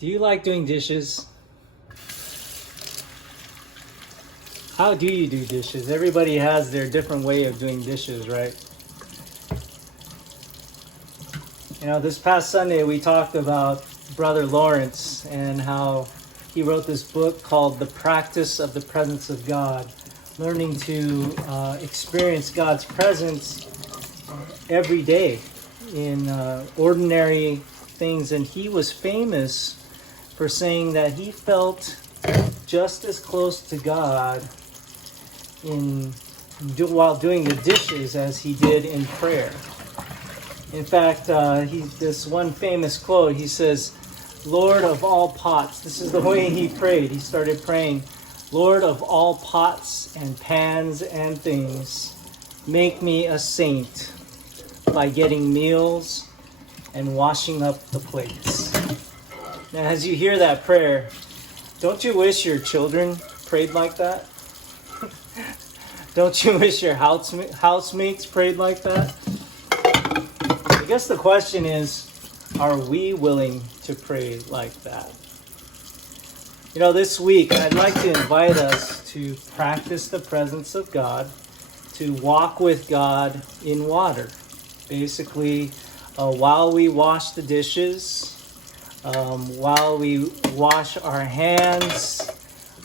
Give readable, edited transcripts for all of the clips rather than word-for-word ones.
Do you like doing dishes? How do you do dishes? Everybody has their different way of doing dishes, right? You know, this past Sunday we talked about Brother Lawrence and how he wrote this book called The Practice of the Presence of God, learning to experience God's presence every day in ordinary things. And he was famous for saying that he felt just as close to God while doing the dishes as he did in prayer. In fact, this one famous quote, he says, "Lord of all pots," this is the way he prayed. He started praying, "Lord of all pots and pans and things, make me a saint by getting meals and washing up the plates." Now, as you hear that prayer, don't you wish your children prayed like that? Don't you wish your housemates prayed like that? I guess the question is, are we willing to pray like that? You know, this week I'd like to invite us to practice the presence of God, to walk with God in water. Basically, while we wash the dishes, while we wash our hands,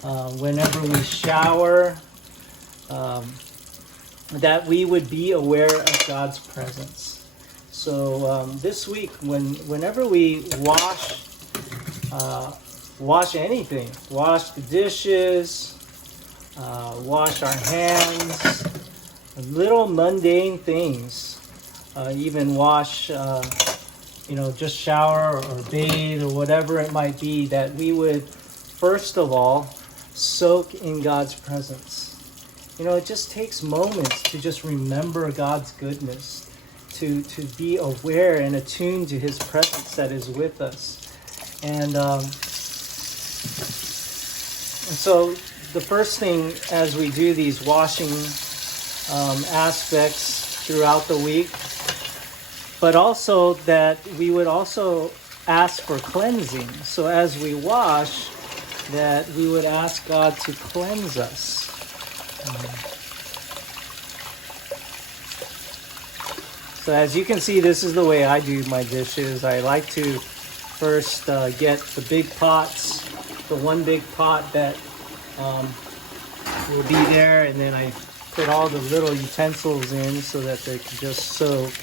whenever we shower, that we would be aware of God's presence. So this week, whenever we wash anything, wash the dishes, wash our hands, little mundane things, even wash, just shower or bathe or whatever it might be, that we would first of all soak in God's presence. You know, it just takes moments to just remember God's goodness, to be aware and attuned to His presence that is with us. And so the first thing as we do these washing aspects throughout the week, but also that we would also ask for cleansing. So as we wash, that we would ask God to cleanse us. So as you can see, this is the way I do my dishes. I like to first get the big pots, the one big pot that will be there, and then I put all the little utensils in so that they can just soak.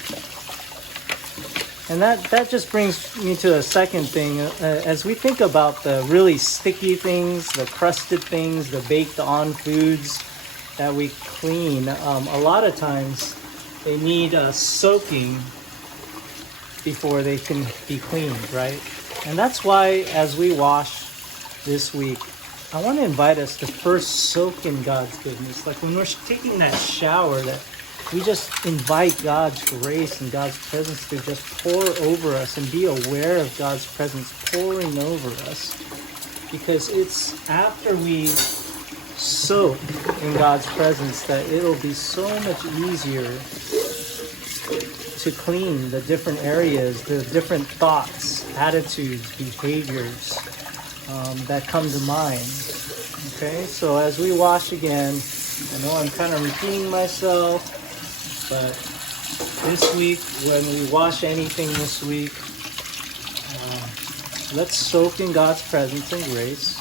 And that just brings me to a second thing. As we think about the really sticky things, the crusted things, the baked-on foods that we clean, a lot of times they need soaking before they can be cleaned, right? And that's why as we wash this week, I want to invite us to first soak in God's goodness. Like when we're taking that shower, that we just invite God's grace and God's presence to just pour over us and be aware of God's presence pouring over us. Because it's after we soak in God's presence that it'll be so much easier to clean the different areas, the different thoughts, attitudes, behaviors that come to mind. Okay, so as we wash again, I know I'm kind of repeating myself, but this week, when we wash anything this week, let's soak in God's presence and grace.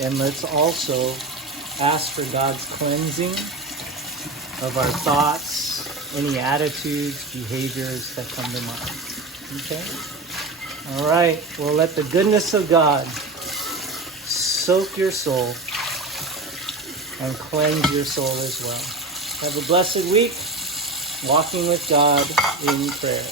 And let's also ask for God's cleansing of our thoughts, any attitudes, behaviors that come to mind. Okay? All right. Well, let the goodness of God soak your soul and cleanse your soul as well. Have a blessed week, walking with God in prayer.